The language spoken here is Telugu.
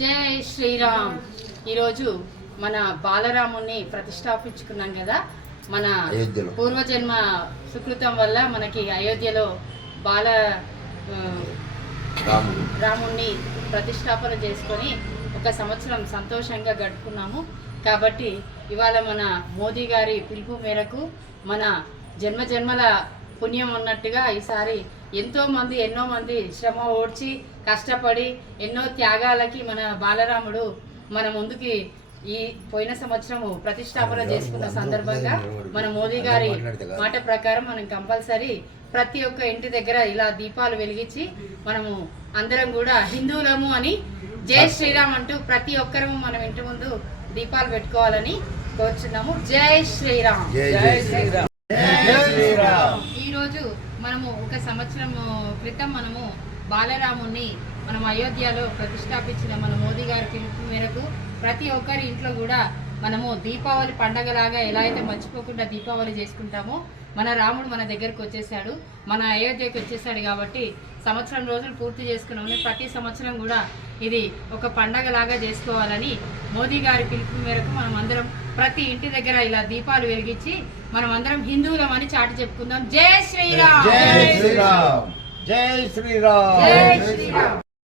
జై శ్రీరామ్. ఈరోజు మన బాలరాముని ప్రతిష్టాపించుకున్నాం కదా. మన పూర్వజన్మ సుకృతం వల్ల మనకి అయోధ్యలో బాల రాముణ్ణి ప్రతిష్టాపన చేసుకొని ఒక సంవత్సరం సంతోషంగా గడుపుకున్నాము. కాబట్టి ఇవాళ మన మోదీ గారి పిలుపు మేరకు మన జన్మజన్మల పుణ్యం ఉన్నట్టుగా ఈసారి ఎన్నో మంది శ్రమ ఓడ్చి కష్టపడి ఎన్నో త్యాగాలకి మన బాలరాముడు మన ముందుకి ఈ పోయిన సంవత్సరము ప్రతిష్టాపన చేసుకున్న సందర్భంగా మన మోదీ గారి మాట ప్రకారం మనం కంపల్సరీ ప్రతి ఒక్క ఇంటి దగ్గర ఇలా దీపాలు వెలిగించి మనము అందరం కూడా హిందువులము అని జై శ్రీరామ్ అంటూ ప్రతి ఒక్కరము మనం ఇంటి ముందు దీపాలు పెట్టుకోవాలని కోరుచున్నాము. జై శ్రీరామ్. ఈరోజు మనము ఒక సంవత్సరం క్రితం మనము బాలరాముని మనం అయోధ్యలో ప్రతిష్టాపించిన మన మోదీ గారి పిలుపు మేరకు ప్రతి ఒక్కరి ఇంట్లో కూడా మనము దీపావళి పండగలాగా ఎలా అయితే మర్చిపోకుండా దీపావళి చేసుకుంటామో మన రాముడు మన దగ్గరకు వచ్చేసాడు, మన అయోధ్యకు వచ్చేసాడు. కాబట్టి సంవత్సరం రోజులు పూర్తి చేసుకున్నామని ప్రతి సంవత్సరం కూడా ఇది ఒక పండగలాగా చేసుకోవాలని మోదీ గారి పిలుపు మేరకు మనం అందరం ప్రతి ఇంటి దగ్గర ఇలా దీపాలు వెలిగించి మనం అందరం హిందువులం అని చాటి చెప్పుకుందాం. జై శ్రీరామ్. జై శ్రీరామ్. జై శ్రీరామ్. జై శ్రీరామ్.